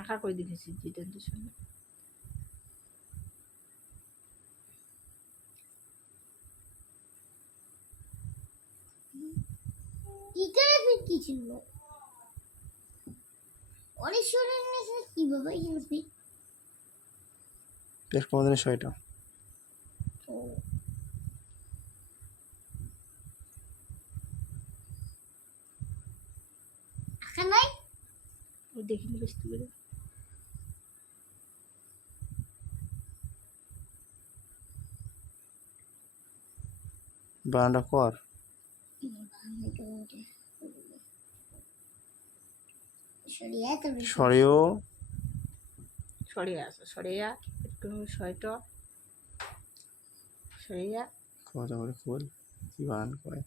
আঁকা করে দেখেছি জিতেন্দ্রের সঙ্গে। কি ছিল অনেক শরীর নিয়ে কিভাবে ইউজবি টেস্ট কমাদের 6টা। আঁকা নাই ও দেখিনি বুঝতে পেরে। বানানটা কর। সরেও সরিয়া আছে, সরিয়া একটু ছয়টা সরিয়া কথা বলে খোল কি বানান করে।